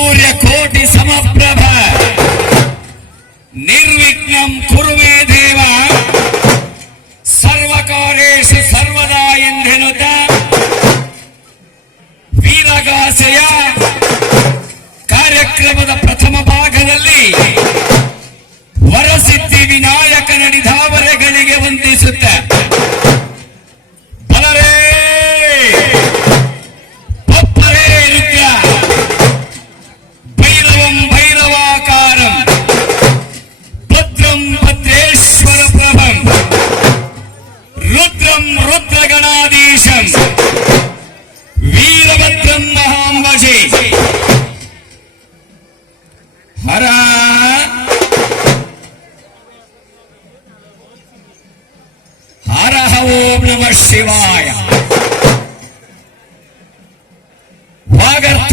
सूर्यकोटि समप्रभ निर्विघ्नं कुरु मे देव सर्वकार्येषु सर्वदा ಎಂದೆನುತ ವೀರಗಾಸೆಯ ಕಾರ್ಯಕ್ರಮದ ಪ್ರಥಮ ಭಾಗದಲ್ಲಿ ವರಸಿದ್ಧಿ ವಿನಾಯಕ ನಡಿಧಾವರೆಗಳಿಗೆ ವಂದಿಸುತ್ತೆ. ಬಲರೇ ಪಪ್ಪರೇ ರುದ್ರ ಭೈರವಂ ಭೈರವಾಕಾರಂ ಭದ್ರಂ ಭದ್ರೇಶ್ವರ ಪ್ರಭಂ ರುದ್ರಂ ರುದ್ರಗಣಾಧೀಶಂ ವೀರಭದ್ರಂ ಮಹಾಂಬಜೆ ಹರ ಹರ ಓಂ ನಮಃ ಶಿವಾಯ. ವಾಗರ್ಥ